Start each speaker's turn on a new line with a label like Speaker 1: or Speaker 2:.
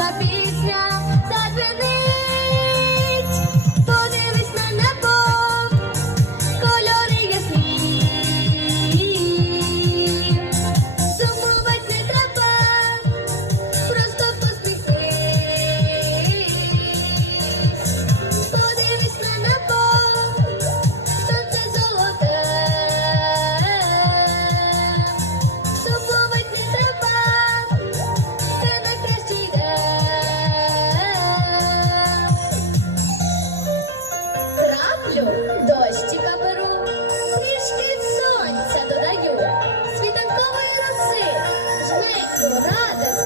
Speaker 1: та пісня.
Speaker 2: Sim, sim, nada.